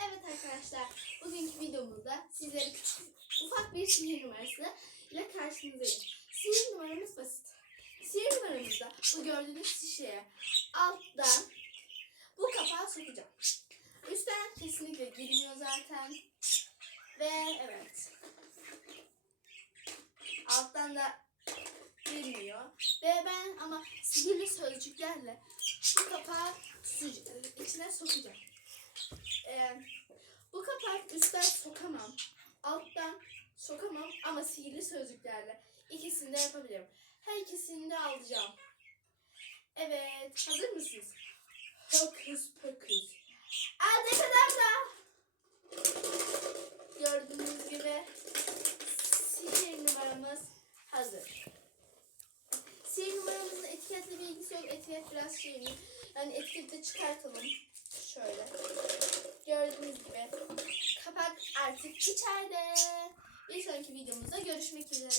Evet arkadaşlar, bugünkü videomuzda sizlere küçük, ufak bir sihir numarası ile karşınızdayım. Sihir numaramız basit. Sihir numaramızda bu gördüğünüz şişeye alttan bu kapağı sokacağım. Üstten kesinlikle girmiyor zaten. Ve evet. Alttan da girmiyor. Ve ben ama sihirli sözcüklerle bu kapağı içine sokacağım. Ee, bu kapak üstten sokamam. Alttan sokamam ama sihirli sözcüklerle ikisini de yapabilirim. Her ikisini de alacağım. Evet, hazır mısınız? Hokus pokus. Arkadaşlar. Gördüğünüz gibi sihir numaramız hazır. Sihir numaramızın etiketle bir ilgisi yok. Etiket biraz şey mi? Yani etiketi de çıkartalım. Şöyle. Kapak artık içeride. Bir sonraki videomuzda görüşmek üzere.